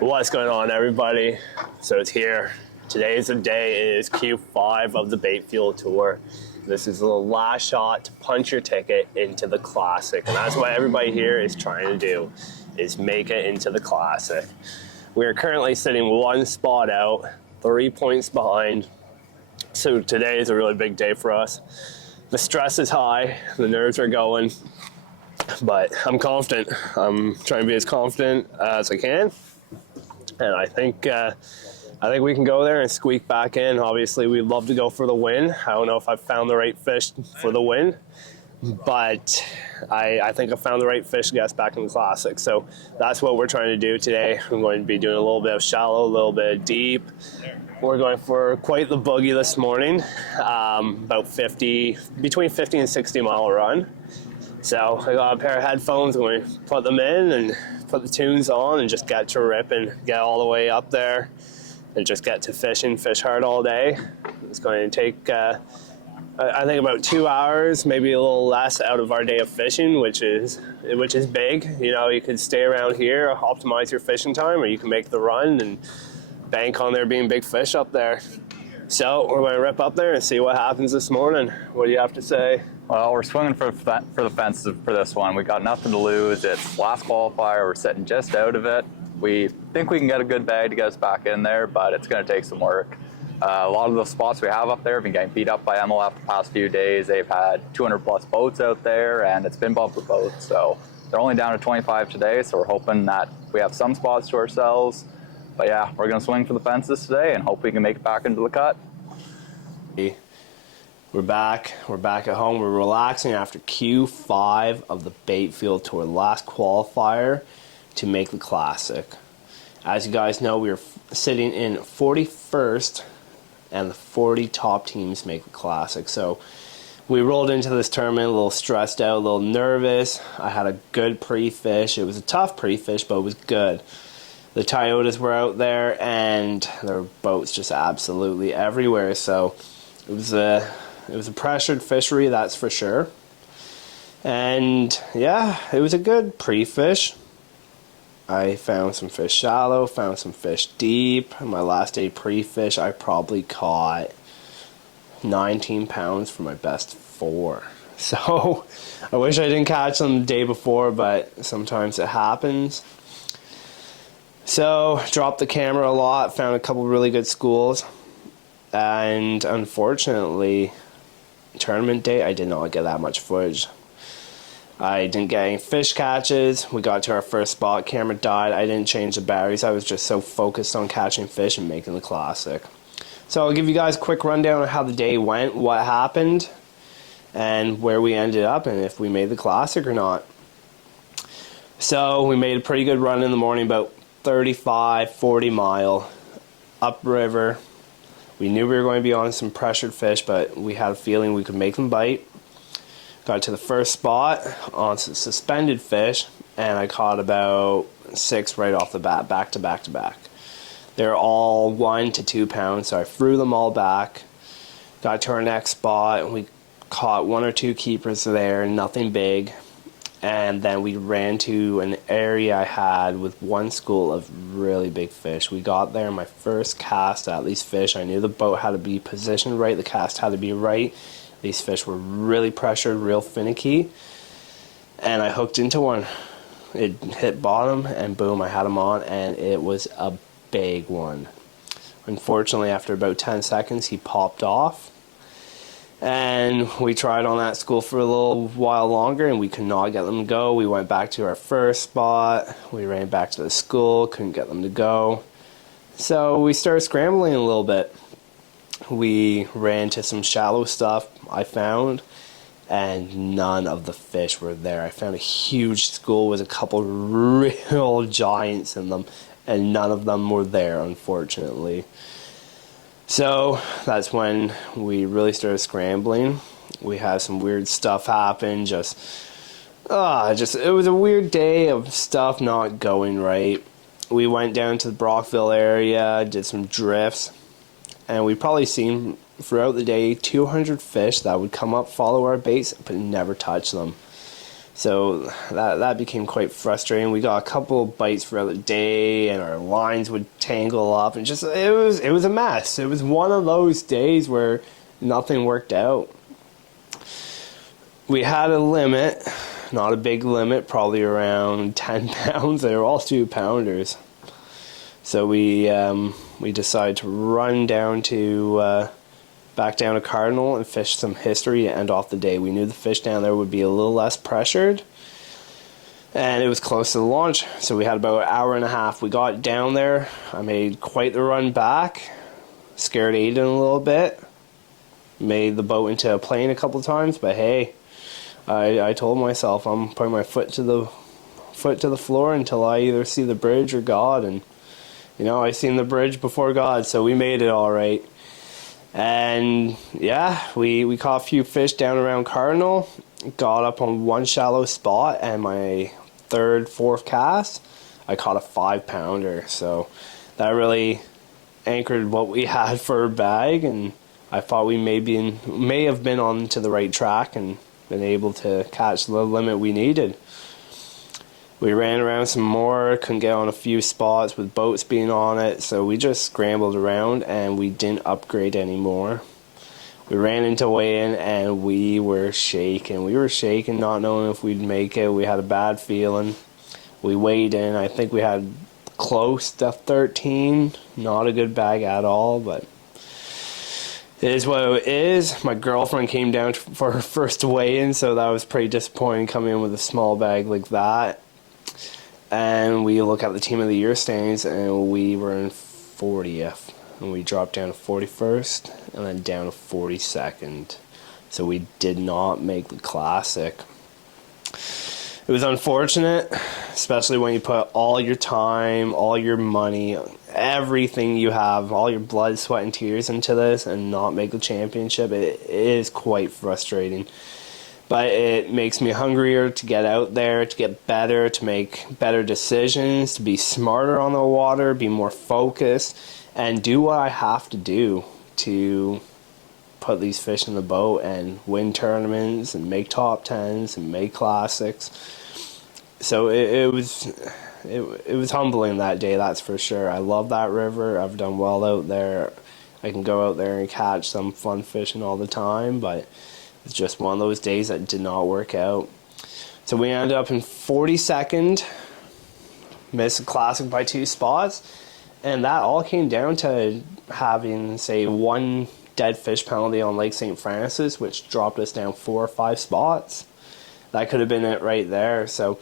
What's going on, everybody? So it's here. Today's the day. It is Q5 of the Baitfuel Tour. This is the last shot to punch your ticket into the Classic, and that's what everybody here is trying to do, is make it into the Classic. We are currently sitting one spot out, 3 points behind. So today is a really big day for us. The stress is high, the nerves are going, but I'm confident. I'm trying to be as confident as I can. And I think we can go there and squeak back in. Obviously, we'd love to go for the win. I don't know if I've found the right fish for the win, but I think I found the right fish to get us back in the Classic. So that's what we're trying to do today. I'm going to be doing a little bit of shallow, a little bit of deep. We're going for quite the boogie this morning, about between 50 and 60 mile run. So I got a pair of headphones. I'm going to put them in and put the tunes on and just get to rip and get all the way up there and just get to fishing, fish hard all day. It's going to take, I think, about 2 hours, maybe a little less out of our day of fishing, which is big. You know, you could stay around here, optimize your fishing time, or you can make the run and bank on there being big fish up there. So we're going to rip up there and see what happens this morning. What do you have to say? Well, we're swinging for the fences for this one. We got nothing to lose. It's last qualifier. We're sitting just out of it. We think we can get a good bag to get us back in there, but it's going to take some work. A lot of the spots we have up there have been getting beat up by MLF the past few days. They've had 200 plus boats out there, and it's been bumper boats. So they're only down to 25 today, so we're hoping that we have some spots to ourselves. But yeah, we're going to swing for the fences today and hope we can make it back into the cut. We're back at home. We're relaxing after Q5 of the Baitfuel Tour, last qualifier to make the Classic. As you guys know, we are sitting in 41st, and the 40 top teams make the Classic. So we rolled into this tournament a little stressed out, a little nervous. I had a good pre-fish. It was a tough pre-fish, but it was good. The Toyotas were out there, and there were boats just absolutely everywhere. So it was a pressured fishery, that's for sure. And yeah, it was a good pre-fish. I found some fish shallow, found some fish deep. My last day pre-fish, I probably caught 19 pounds for my best 4. So I wish I didn't catch them the day before, but sometimes it happens. So dropped the camera a lot, found a couple really good schools. And unfortunately, tournament day, I did not get that much footage. I didn't get any fish catches. We got to our first spot, camera died. I didn't change the batteries. I was just so focused on catching fish and making the Classic. So I'll give you guys a quick rundown of how the day went, what happened, and where we ended up, and if we made the Classic or not. So we made a pretty good run in the morning, about 35, 40 mile upriver. We knew we were going to be on some pressured fish, but we had a feeling we could make them bite. Got to the first spot on some suspended fish, and I caught about 6 right off the bat, back to back to back. They're all 1 to 2 pounds, so I threw them all back. Got to our next spot, and we caught 1 or 2 keepers there, nothing big. And then we ran to an area I had with one school of really big fish. We got there, my first cast at these fish. I knew the boat had to be positioned right, the cast had to be right. These fish were really pressured, real finicky. And I hooked into one. It hit bottom, and boom, I had him on, and it was a big one. Unfortunately, after about 10 seconds, he popped off. And we tried on that school for a little while longer, and we could not get them to go. We went back to our first spot. We ran back to the school, couldn't get them to go. So we started scrambling a little bit. We ran to some shallow stuff I found, and none of the fish were there. I found a huge school with a couple real giants in them, and none of them were there, unfortunately. So that's when we really started scrambling. We had some weird stuff happen. It was a weird day of stuff not going right. We went down to the Brockville area, did some drifts, and we probably seen throughout the day 200 fish that would come up, follow our baits, but never touch them. So that became quite frustrating. We got a couple of bites throughout the day, and our lines would tangle up, and just it was a mess. It was one of those days where nothing worked out. We had a limit, not a big limit, probably around 10 pounds. They were all 2-pounders. So we decided to run down to back down to Cardinal and fish some history to end off the day. We knew the fish down there would be a little less pressured, and it was close to the launch, so we had about an hour and a half. We got down there. I made quite the run back, scared Aidan a little bit, made the boat into a plane a couple of times, but hey, I told myself I'm putting my foot to the floor until I either see the bridge or God, and I seen the bridge before God, so we made it all right. And yeah, we caught a few fish down around Cardinal, got up on one shallow spot, and my third, fourth cast, I caught a 5-pounder. So that really anchored what we had for a bag, and I thought we may have been on to the right track and been able to catch the limit we needed. We ran around some more, couldn't get on a few spots with boats being on it, so we just scrambled around and we didn't upgrade anymore. We ran into weigh-in and we were shaking. We were shaking, not knowing if we'd make it. We had a bad feeling. We weighed in. I think we had close to 13. Not a good bag at all, but it is what it is. My girlfriend came down for her first weigh-in, so that was pretty disappointing coming in with a small bag like that. And we look at the Team of the Year standings, and we were in 40th. And we dropped down to 41st, and then down to 42nd. So we did not make the Classic. It was unfortunate, especially when you put all your time, all your money, everything you have, all your blood, sweat, and tears into this, and not make the championship. It is quite frustrating. But it makes me hungrier to get out there, to get better, to make better decisions, to be smarter on the water, be more focused, and do what I have to do to put these fish in the boat and win tournaments and make top 10s and make classics. So it was humbling that day, that's for sure. I love that river. I've done well out there. I can go out there and catch some fun fishing all the time, but it's just one of those days that did not work out. So we ended up in 42nd, missed the Classic by 2 spots, and that all came down to having, say, one dead fish penalty on Lake St. Francis, which dropped us down 4 or 5 spots. That could have been it right there. So,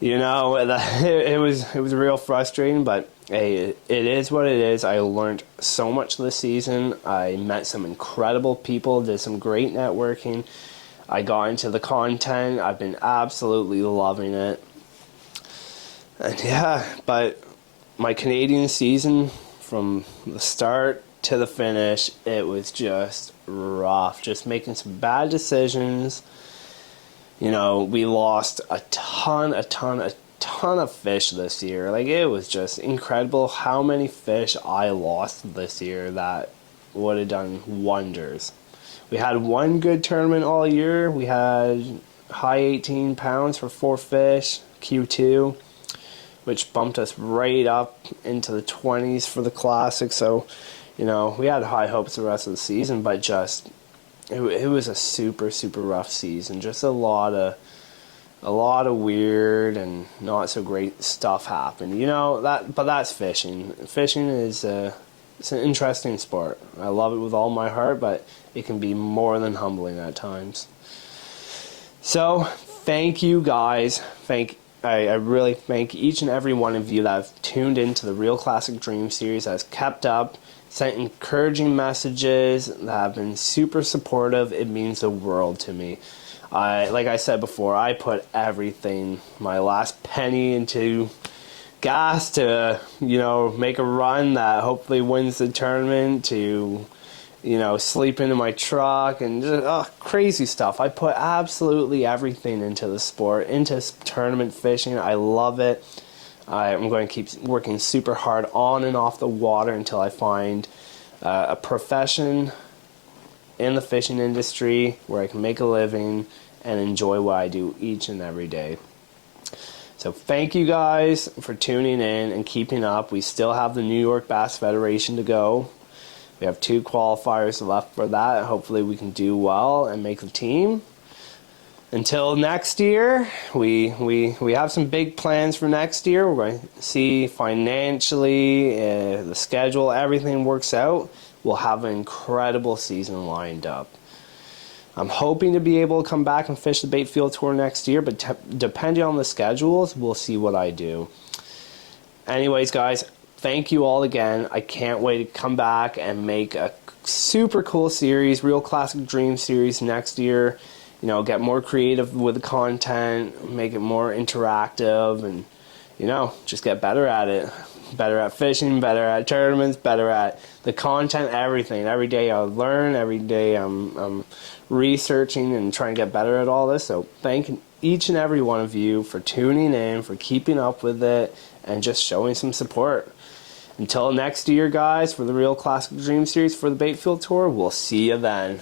it was real frustrating, but hey, it is what it is. I learned so much this season. I met some incredible people, did some great networking. I got into the content. I've been absolutely loving it. And yeah, but my Canadian season, from the start to the finish, it was just rough. Just making some bad decisions. We lost a ton of fish this year. Like, it was just incredible how many fish I lost this year that would have done wonders. We had one good tournament all year. We had high 18 pounds for 4 fish, Q2, which bumped us right up into the 20s for the Classic. So, we had high hopes the rest of the season, but just it was a super, super rough season. Just a lot of weird and not so great stuff happened. But that's fishing. Fishing is it's an interesting sport. I love it with all my heart, but it can be more than humbling at times. So, thank you guys. I really thank each and every one of you that have tuned into the Real Classic Dream series, that has kept up, sent encouraging messages, that have been super supportive. It means the world to me. Like I said before, I put everything, my last penny, into gas to, make a run that hopefully wins the tournament, to, sleep into my truck, and just, crazy stuff. I put absolutely everything into the sport, into tournament fishing. I love it. I'm going to keep working super hard on and off the water until I find a profession in the fishing industry where I can make a living and enjoy what I do each and every day. So thank you guys for tuning in and keeping up. We still have the New York Bass Federation to go. We have 2 qualifiers left for that. Hopefully we can do well and make the team. Until next year, we have some big plans for next year. We're going to see financially, the schedule, everything works out. We'll have an incredible season lined up. I'm hoping to be able to come back and fish the Baitfuel Tour next year, but depending on the schedules, we'll see what I do. Anyways, guys, thank you all again. I can't wait to come back and make a super cool series, Real Classic Dream series next year. You know, get more creative with the content, make it more interactive, and, you know, just get better at it. Better at fishing, better at tournaments, better at the content, everything. Every day I learn, every day I'm researching and trying to get better at all this. So thank each and every one of you for tuning in, for keeping up with it, and just showing some support. Until next year, guys, for the Real Classic Dream Series for the Baitfield Tour, we'll see you then.